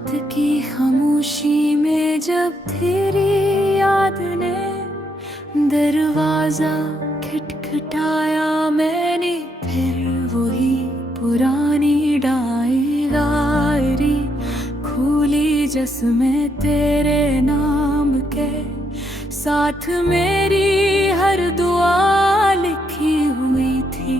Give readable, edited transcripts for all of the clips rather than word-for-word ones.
रात की खामोशी में जब तेरी याद ने दरवाजा खटखटाया, मैंने फिर वही पुरानी डायरी खोली जिसमें तेरे नाम के साथ मेरी हर दुआ लिखी हुई थी।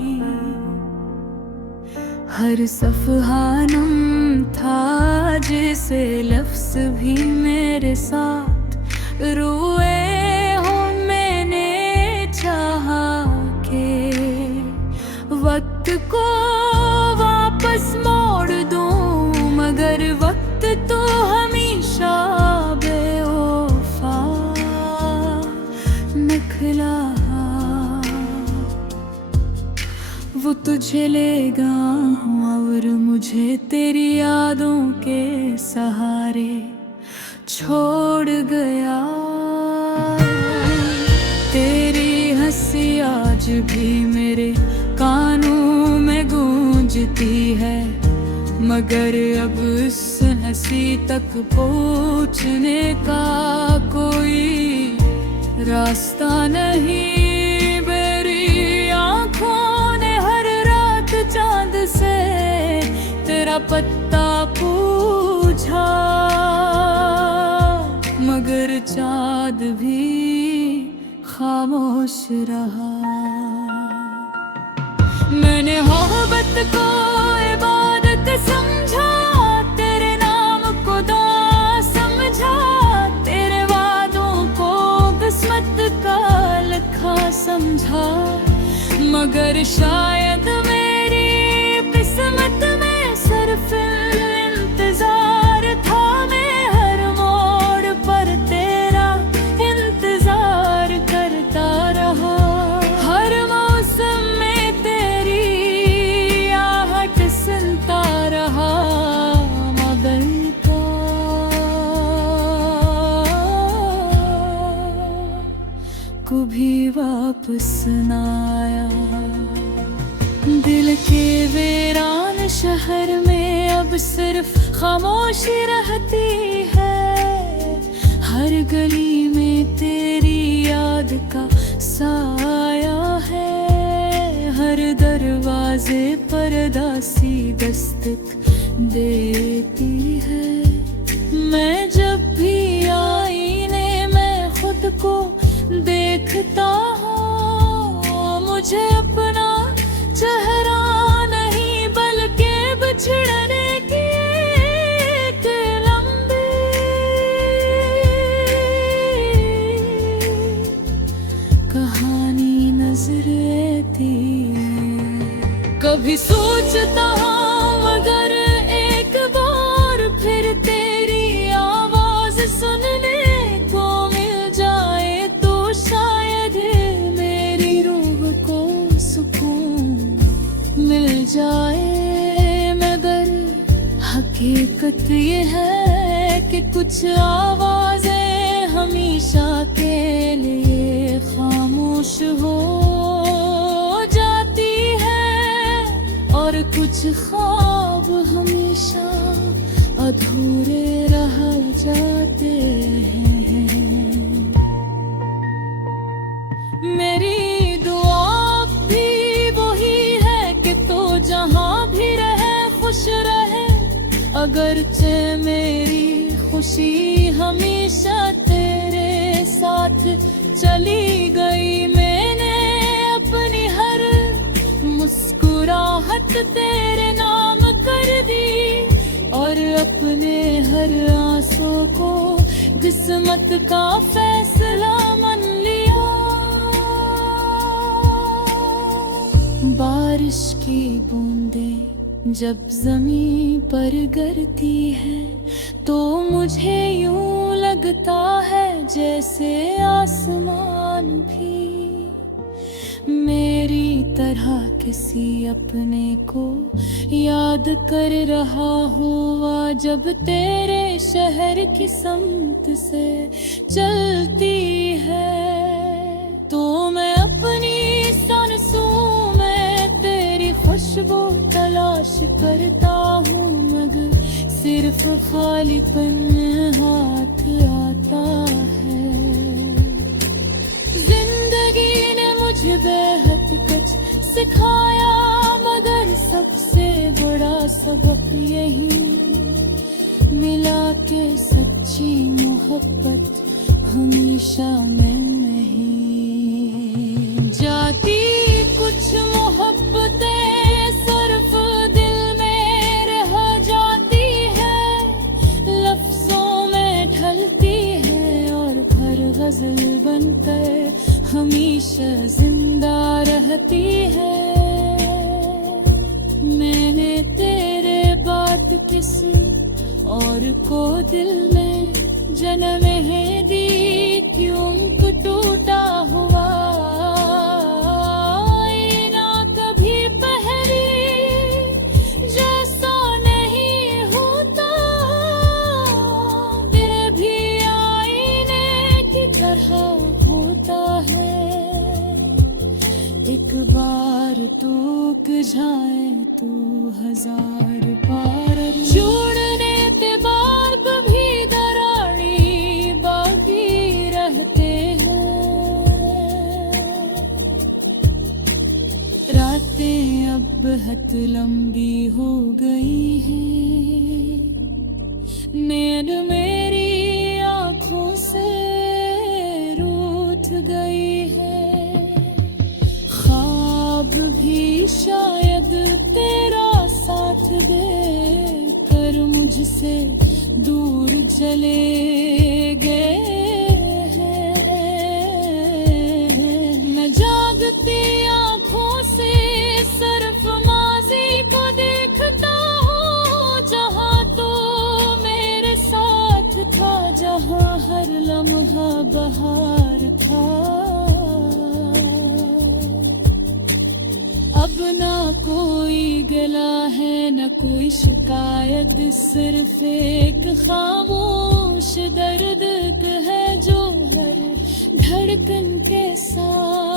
हर सफ़हा नम था जिसे लफ्ज़ भी मेरे साथ रोए हो। मैंने चाहा के वक्त को वापस मोड़ दूं, मगर वक्त तो हमेशा बेवफा निकला। वो तुझे लेगा और मुझे तेरी यादों के सहारे छोड़ गया। तेरी हंसी आज भी मेरे कानों में गूंजती है, मगर अब उस हंसी तक पहुंचने का कोई रास्ता नहीं। मेरी आँखों ने हर रात चांद से तेरा पत्ता पूछा, मगर चांद भी खामोश रहा। मैंने मोहब्बत को इबादत समझा, तेरे नाम को दुआ समझा, तेरे वादों को किस्मत का लिखा समझा, मगर शायद मेरी किस्मत में सिर्फ इंतजार था। मैं हर मोड़ पर तेरा इंतजार करता रहा, हर मौसम में तेरी आहट सुनता रहा, मगर कभी वापस न आया। दिल के वीरान शहर में अब सिर्फ खामोशी रहती है। हर गली में तेरी याद का साया है, हर दरवाजे पर दासी दस्तक देती है। मैं जब भी आईने में खुद को देखता हूँ, मुझे अपना चेहरा नहीं बल्कि बिछड़ने की एक लंबी कहानी नजर आती है। कभी सोचता हूँ मगर एक बार फिर तेरी आवाज सुनने को मिल जाए तो शायद मेरी रूह को सुकून मिल जाए। मगर हकीकत ये है कि कुछ आवाजें हमेशा के लिए खामोश हो जाती है, और कुछ ख्वाब हमेशा अधूरे रह जाते हैं। मेरी दुआ भी वही है कि तो जहाँ भी रहे खुश रहे, अगरचे मेरी खुशी हमेशा तेरे साथ चली गई। मैंने अपनी हर मुस्कुराहट तेरे नाम कर दी, और अपने हर आंसू को किस्मत का फैसला मान लिया। बारिश की बूंदें जब जमीन पर गिरती है तो मुझे यूं लगता है जैसे आसमान भी मेरी तरह किसी अपने को याद कर रहा हुआ। जब तेरे शहर की समत से चलती है तो मैं अपनी सांसों में तेरी खुशबू तलाश करता हूँ, मगर सिर्फ खालीपन हाथ आता है। जिंदगी ने मुझे बेहद कुछ सिखाया, मगर सबसे बड़ा सबक यही मिला के सच्ची मोहब्बत हमेशा में नहीं जाती। कुछ मोहब्बतें सिर्फ दिल में रह जाती है, लफ्जों में ढलती है और फिर गजल बनकर हमेशा जिंदा रहती है। मैंने तेरे बाद किसी और को दिल में जन्म है दी, क्यों टूटा हुआ आईना कभी पहली जैसा नहीं होता, फिर भी आईने की तरह होता है। एक बार टूक जाए तो हजार बार जोड़ने के बाद भी दराड़ी बाकी रहते हैं। रातें अब बहुत लंबी हो गई हैं, नींद मेरी आंखों से रूठ गई है। ख्वाब भी शायद तेरा साथ दे कर मुझसे दूर चले गए हैं। मैं जागती आंखों से सिर्फ माजी को देखता हूँ, जहाँ तो मेरे साथ था, जहाँ हर लम्हा बहार था। अब ना कोई गला है न कोई शिकायत, सिर्फ एक खामोश दर्द है जो हर धड़कन के साथ